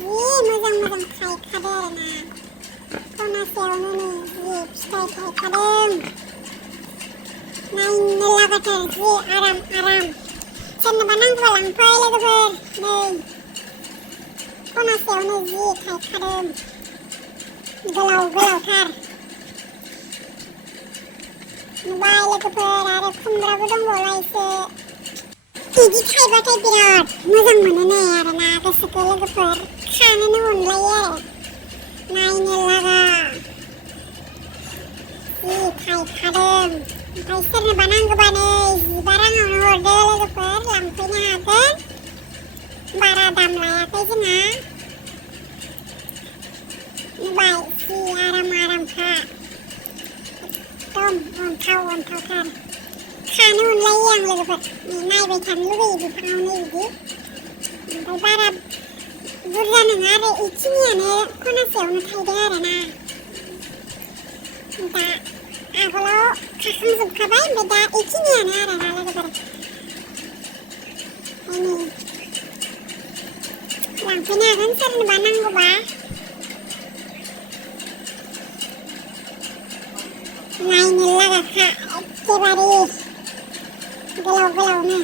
मोजां थायखादो आरोना खनासेयावनो नै जि फिथाइ थायखादों नायनो लागाथार जि आराम सोरनोबा नांगौबा लांफै लोगोफोर नै खनासेयावनो जि थायखादों गोलावथार नुबाय लोगोफोर आरो खुमब्राबो दंबावलायसो बिदि थायबाथाय बिराद मोजां मोनो नै आरोना गोसोखौ लोगोफोर खानोनो मोनलायो आरो नायनो लागा जि थायखादों ओमफ्राय सोरनोबा नांगौबा नै 15 राङावनो हरदो लोगोफोर लांफैनो हागोन बारा दाम लायाखै जोंहा नुबाय जि आरामखा एकदम अन्थावथार खानो मोनलायो आं लोगोफोर नायबाय थानो लुगैयो बिफाङावनो बिदि ओमफ्राय बारा बुरजा नङा आरो इखिनियानो खनासेयावनो थायदों आरोना दा आगोलाव खाखांजोबखाबाय ओमफ्राय दा इखिनियानो आरोना लोगोफोर नै लांफैनो हागोन सोरनोबा नांगौबा नायनो लागाखा एखेबारे गोलावनो